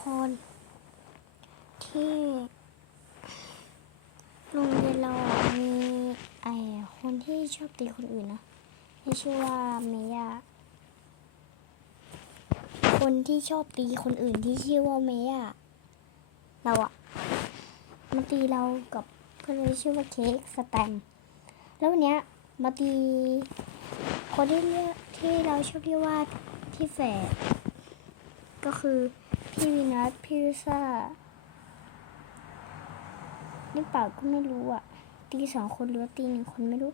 คน ที่โรงเรียนเรามีไอคนที่ชอบตีคนอื่นนะที่ชื่อว่าเมย่าคนที่ชอบตีคนอื่นที่ชื่อว่าเมย่าเราอะมาตีเรากับเพื่อนที่ชื่อว่าเค้กสแตมแล้ววันเนี้ยมาตีคนที่เรียกที่เราชอบเรียกว่าที่แฝดก็คือ พี่วินัทพี่ลิซ่าหรือเปล่าก็ไม่รู้อะ ตีสองคนหรือตีหนึ่งคนไม่รู้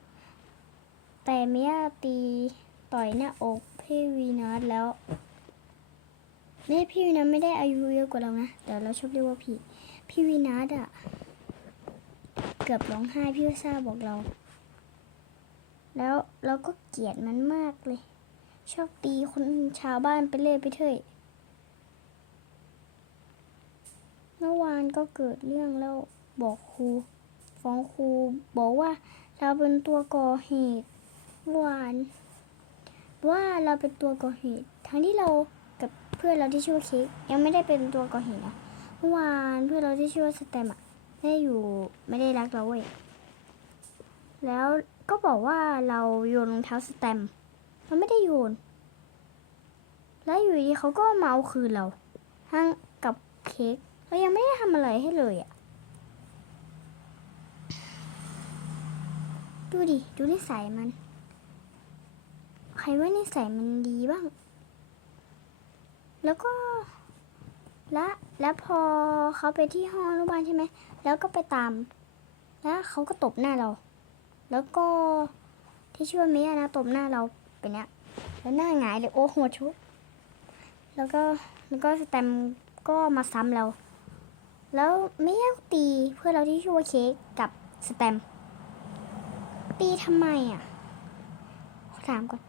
แต่เมียตีต่อยหน้าอกพี่วีนัทแล้วเนี่พี่วีนัทไม่ได้อายุเยอะกว่าเรานะ แต่เราชอบเรียกว่าพี่ พี่วีนัทอะ เกือบร้องไห้พี่วิซ่าบอกเรา แล้วเราก็เกลียดมันมากเลย ชอบตีคนชาวบ้านไปเรื่อยไปเถอย เมื่อวานก็เกิดเรื่องแล้วบอกครูฟ้องครูบอกว่าเราเป็นตัวก่อเหตุเมื่อวานว่าเราเป็นตัวก่อเหตุ ทั้งที่เรากับเพื่อนเราที่ชื่อว่าเค้กยังไม่ได้เป็นตัวก่อเหตุนะเมื่อวานเพื่อนเราที่ชื่อว่าสแตมอะไม่ได้อยู่ไม่ได้รักเราเว้ยแล้วก็บอกว่าเราโยนรองเท้าสแตมเราไม่ได้โยน แล้วอยู่ดีเขาก็มาเอาคืนเราทั้งกับเค้ก เรายังไม่ได้ทำอะไรให้เลยอะดูดิ ดูนิสัยมัน ใครว่านิสัยมันดีบ้าง แล้วก็ และแล้วพอเขาไปที่ห้องอนุบาลใช่ไหม แล้วก็ไปตาม แล้วเขาก็ตบหน้าเรา แล้วก็ที่ชื่อว่าเมียนะตบหน้าเราเป็นเนี้ย แล้วหน้าหงายเลยโอ้โหชุบแล้วก็แล้วก็สแตมก็มาซ้ำเรา แล้วเมียก็ตีเพื่อนเราที่ชื่อว่าเค้กกับสแตมตีทำไมอะถามก่อน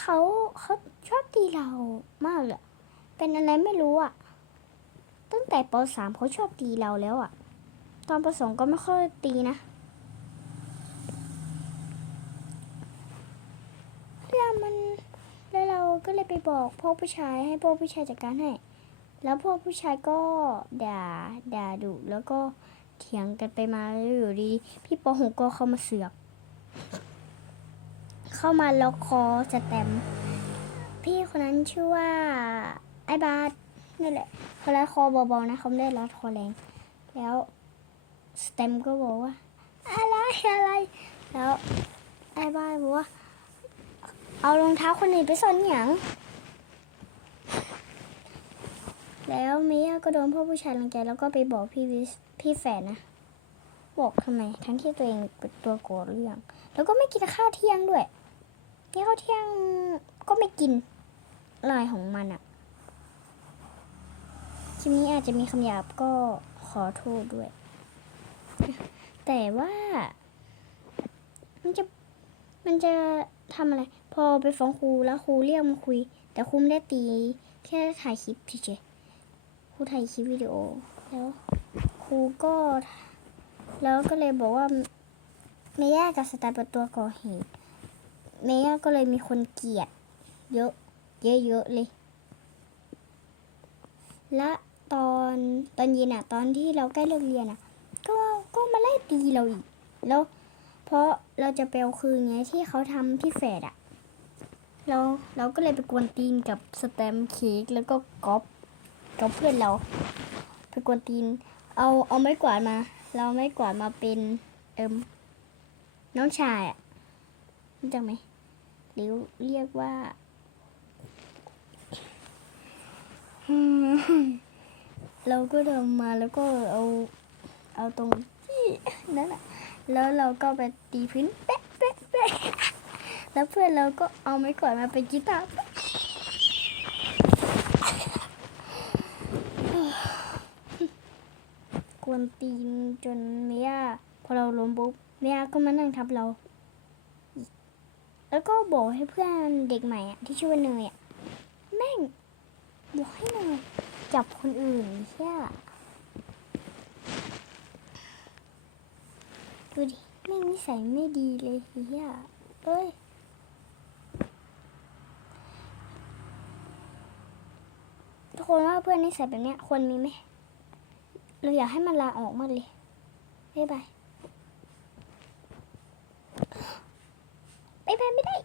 เขาเขาชอบตีเรามากเลยเป็นอะไรไม่รู้อะ ตั้งแต่ปสามเขาชอบตีเราแล้วอะ ตอนปสองก็ไม่ค่อยตีนะเรื่องมันแล้วเราก็เลยไปบอกพ่อผู้ชายให้พ่อผู้ชายจัดการให้ แล้วพ่อผู้ชายก็ด่าด่าดุแล้วก็เถียงกันไปมาแล้วอยู่ดี พี่ปอหกก็เข้ามาเสือก เข้ามาล็อกคอสแตมพี่คนนั้นชื่อว่าไอ้บาสนี่แหละเขาล็อกคอเบาๆนะเขาไม่ได้ล็อกคอแรง แล้วสแตมก็บอกว่า อะไรอะไร แล้วไอ้บาสบอกว่า เอารองเท้าคนอื่นไปซ่อนหยัง แล้วเมียก็โดนพ่อผู้ชายรังแกแล้วก็ไปบอกพี่วิสพี่แฝดนะ บอกทำไม ทั้งที่ตัวเองเป็นตัวโกรธเรื่อง แล้วก็ไม่กินข้าวเที่ยงด้วยนี่ข้าวเที่ยงก็ไม่กินลายของมันอะคลิปนี้อาจจะมีคำหยาบก็ขอโทษด้วย แต่ว่า มันจะมันจะทำอะไร พอไปฟ้องครูแล้วครูเรียกมาคุย แต่ครูไม่ได้ตี แค่ถ่ายคลิปเฉย ครูถ่ายคลิปวิดีโอแล้วครูก็ แล้วก็เลยบอกว่า เมย่ากับสแตมป์เป็นตัวก่อเหตุเมย่าก็เลยมีคนเกลียด เยอะ เยอะๆเลย และตอนตอนเย็นอะตอนที่เราใกล้เลิกเรียนอะก็ก็มาไล่ตีเราอีก แล้ว เพราะเราจะไปเอาคืนไงที่เขาทำที่แฟดอะเราเราก็เลยไปกวนตีนกับสแตมป์เค้กแล้วก็ก๊อป กับเพื่อนเราไปกวนตีน เอาเอาไม้กวาดมา เราไม้กวาดมาเป็นเอิมน้องชายอะรู้จักไหมหรือเรียกว่าเราก็เดินมาแล้วก็เอาเอาตรงที่นั่นอะแล้วเราก็ไปตีพื้นเป๊ะเป๊ะเป๊ะแล้วเพื่อนเราก็เอาไม้กวาดมาเป็นกีตาร์ กว นตีนจนเมียพอเราล้มปุ๊บเมียก็มานั่งทับเรา แล้วก็บอกให้เพื่อนเด็กใหม่อะที่ชื่อว่าเนยอะแม่งบอกให้เนยจับคนอื่นเชี่ยดูดิแม่งนิสัยไม่ดีเลยเฮียเอ้ยทุกคนว่าเพื่อนนิสัยแบบเนี้ยควรมีไหม เราอยากให้มันลาออกมากเลยบ๊ายบายบ๊ายบายไม่ได้